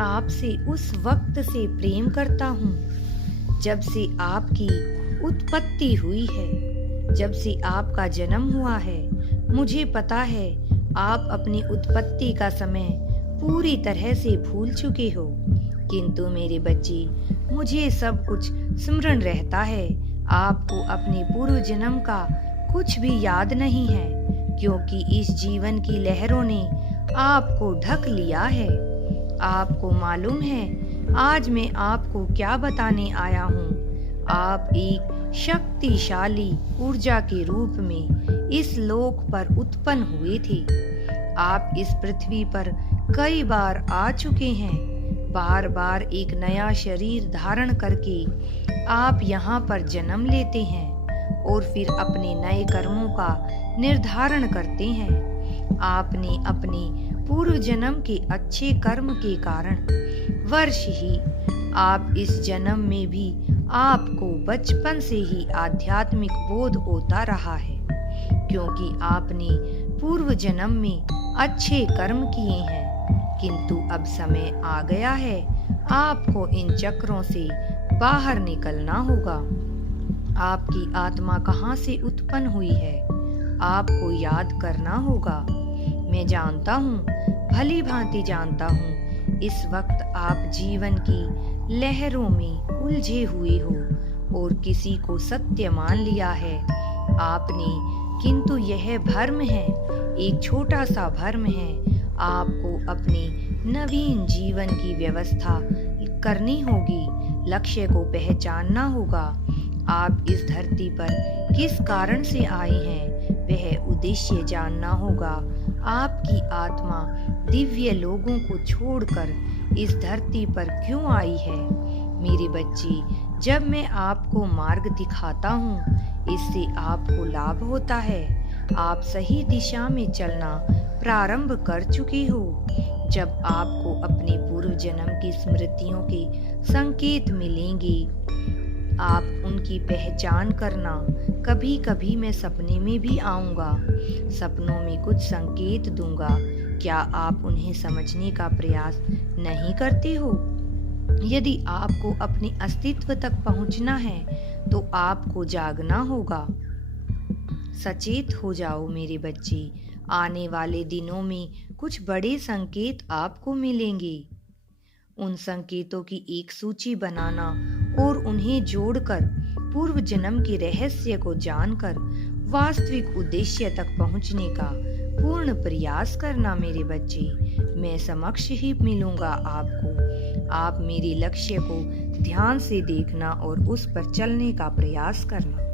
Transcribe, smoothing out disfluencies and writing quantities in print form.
आपसे उस वक्त से प्रेम करता हूँ जब से आपकी उत्पत्ति हुई है, जब से आपका जन्म हुआ है। मुझे पता है आप अपनी उत्पत्ति का समय पूरी तरह से भूल चुके हो, किंतु मेरे बच्चे, मुझे सब कुछ स्मरण रहता है। आपको अपने पूर्व जन्म का कुछ भी याद नहीं है, क्योंकि इस जीवन की लहरों ने आपको ढक लिया है। आपको मालूम है आज मैं आपको क्या बताने आया हूँ। आप एक शक्तिशाली ऊर्जा के रूप में इस लोक पर उत्पन्न हुए थे। आप इस पृथ्वी पर कई बार आ चुके हैं। बार बार एक नया शरीर धारण करके आप यहाँ पर जन्म लेते हैं और फिर अपने नए कर्मों का निर्धारण करते हैं। आपने अपने पूर्व जन्म के अच्छे कर्म के कारण वर्ष ही आप इस जन्म में भी आपको बचपन से ही आध्यात्मिक बोध होता रहा है, क्योंकि आपने पूर्व जन्म में अच्छे कर्म किए हैं। किंतु अब समय आ गया है, आपको इन चक्रों से बाहर निकलना होगा। आपकी आत्मा कहाँ से उत्पन्न हुई है, आपको याद करना होगा। मैं जानता हूँ, भली भांति जानता हूँ, इस वक्त आप जीवन की लहरों में उलझे हुए हो और किसी को सत्य मान लिया है आपने, किंतु यह भ्रम है, एक छोटा सा भ्रम है। आपको अपने नवीन जीवन की व्यवस्था करनी होगी, लक्ष्य को पहचानना होगा। आप इस धरती पर किस कारण से आए हैं, वह उद्देश्य जानना होगा। आपकी आत्मा दिव्य लोगों को छोड़कर इस धरती पर क्यों आई है। मेरे बच्चे, जब मैं आपको मार्ग दिखाता हूँ, इससे आपको लाभ होता है। आप सही दिशा में चलना प्रारंभ कर चुके हो। जब आपको अपने पूर्व जन्म की स्मृतियों के संकेत मिलेंगे, आप उनकी पहचान करना। कभी कभी मैं सपने में भी आऊंगा, सपनों में कुछ संकेत दूंगा। क्या आप उन्हें समझने का प्रयास नहीं करते हो? यदि आपको अपने अस्तित्व तक पहुंचना है तो आपको जागना होगा। सचेत हो जाओ मेरे बच्चे, आने वाले दिनों में कुछ बड़े संकेत आपको मिलेंगे। उन संकेतों की एक सूची बनाना और उन्हें जोड़कर पूर्व जन्म के रहस्य को जानकर वास्तविक उद्देश्य तक पहुंचने का पूर्ण प्रयास करना मेरे बच्चे। मैं समक्ष ही मिलूंगा आपको। आप मेरे लक्ष्य को ध्यान से देखना और उस पर चलने का प्रयास करना।